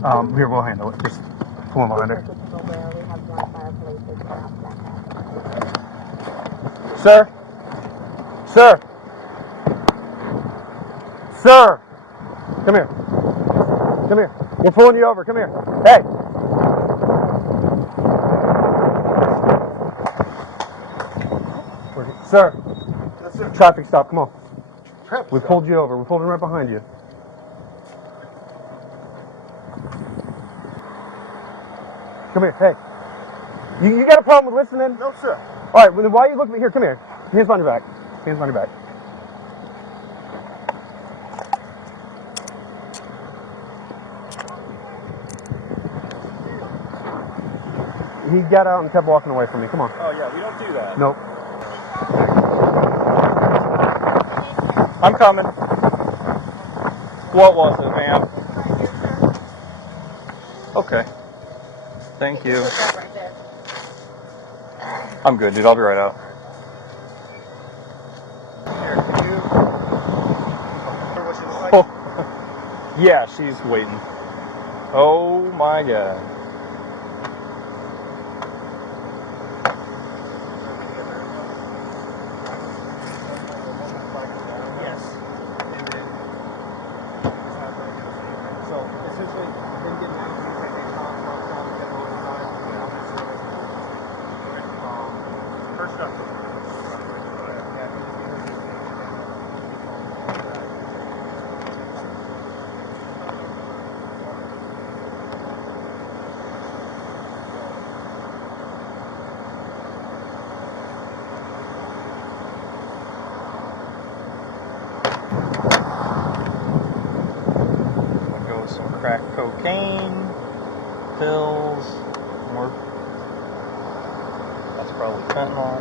Here, we'll handle it. Just pull him behind it. Sir? Sir? Sir! Come here. Come here. We're pulling you over. Come here. Hey! Sir? Yes, sir. Traffic stop. Come on. Traffic We stop. pulled you over. We pulled him right behind you. Come here. Hey. You got a problem with listening? No, sir. All right. Well, then why are you looking at me? Here, come here. Hands behind your back. Hands behind your back. He got out and kept walking away from me. Come on. Oh, yeah, we don't do that. Nope. I'm coming. What was it, ma'am? Okay. Thank you. I'm good, dude. I'll be right out. Oh. Yeah, she's waiting. Oh my god. Yes. So essentially, them getting out, they stop, get on the first up. Some crack cocaine, pills, more. That's probably fentanyl.